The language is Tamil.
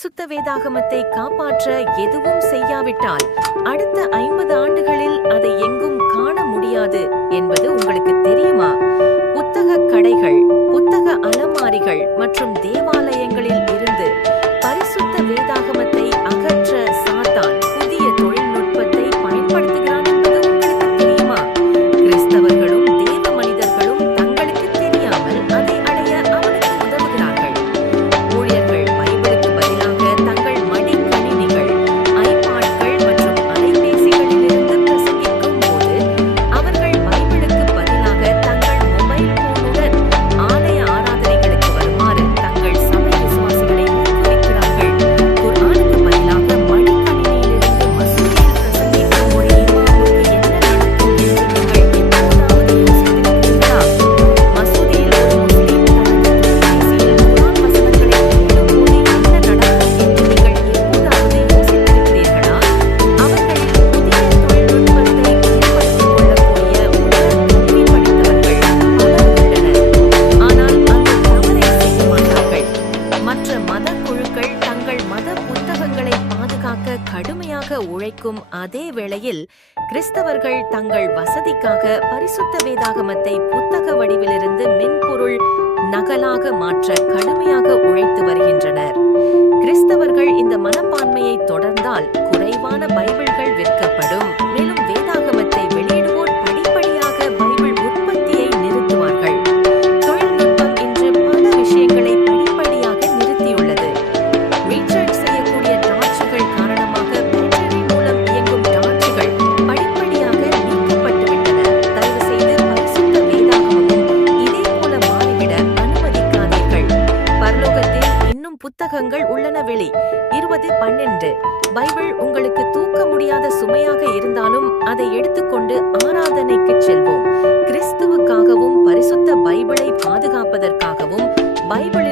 சுத்த வேதாகமத்தை காப்பாற்ற எதுவும் செய்யாவிட்டால் அடுத்த 50 ஆண்டுகளில் அதை எங்கும் காண முடியாது என்பது உங்களுக்கு தெரியுமா? புத்தக கடைகள், புத்தக அலமாரிகள் மற்றும் தேவாலயங்களில் இருந்து பரிசுத்த வேதாகமத்தை அகற்ற சாத்தான் புதிய தொழில்நுட்பத்தை பயன்படுத்துகிறான் என்பது உங்களுக்கு தெரியுமா? கிறிஸ்தவர்களும் தேவ மனிதர்களும் தங்களுக்கு தெரியாமல் அதை அடைய அவனுக்கு உதவுகிறார்கள். ஊழியர்கள் பைபிளுக்கு பதிலாக தங்கள் மடிக்கணினிகள், ஐபாட்கள் மற்றும் அலைபேசிகளிலிருந்து பிரசங்கிக்கும் போது அவர்கள் பைபிளுக்கு பதிலாக தங்கள் மொபைல் போனுடன் ஆலய ஆராதனைகளுக்கு வருமாறு தங்கள் சபை விசுவாசிகளை ஊக்குவிக்கிறார்கள். குர்ஆனுக்கு பதிலாக மடிக்கணினியிலிருந்து மசூதியில் பிரசங்கிக்கும் ஒரு இமாமுக்கு என்ன நடக்கும் என்று நீங்கள் எப்போதாவது யோசித்திருக்கிறீர்களா? மசூதியில் ஒரு முஸ்லிம் தனது தொலைபேசியில் குர்ஆன் வசனங்களை தேடும்போது என்ன நடக்கும் என்று நீங்கள் எப்போதாவது யோசித்திருக்கிறீர்களா? அவர்களில் புதிய தொழில்நுட்பத்தை பயன்படுத்திக் கொள்ளக்கூடிய உலக கல்வி படித்தவர்கள் பலர் உள்ளனர். ஆனால் அந்த தவறை செய்ய மாட்டார்கள். மற்ற மத குழுக்கள் தங்கள் மத புத்தகங்களை பாதுகாக்க கடுமையாக உழைக்கும் அதே வேளையில் கிறிஸ்தவர்கள் தங்கள் வசதிக்காக பரிசுத்த வேதாகமத்தை புத்தக வடிவிலிருந்து மென்பொருள் நகலாக மாற்ற கடுமையாக உழைத்து வருகின்றனர். கிறிஸ்தவர்கள் இந்த மனப்பான்மையை தொடர்ந்தால் குறைவான பைபிள்கள் விற்கப்படும். மேலும் வேதாகமத்தை வெளியிடுவோர் படிப்படியாக பைபிள் உற்பத்தியை நிறுத்துவார்கள். தொழில்நுட்பம் இன்று பல விஷயங்களை படிப்படியாக நிறுத்தியுள்ளது. ரீசார்ஜ் செய்யக்கூடிய டார்ச்சுகள் காரணமாக பேட்டரி மூலம் இயங்கும் டார்ச்சுகள் படிப்படியாக நீக்கப்பட்டுவிட்டன. தயவு செய்து பரிசுத்த வேதாகமமும் இதே போல மாறிவிட அனுமதிக்காதீர்கள். பரலோகத்தில் இன்னும் புத்தகங்கள் உள்ளன. வெளி 20:12 பைபிள் உங்களுக்கு தூக்க முடியாத சுமையாக இருந்தாலும் அதை எடுத்துக்கொண்டு ஆராதனைக்கு செல்வோம். கிறிஸ்துவுக்காகவும் பரிசுத்த பைபிளை பாதுகாப்பதற்காகவும் பைபிளில்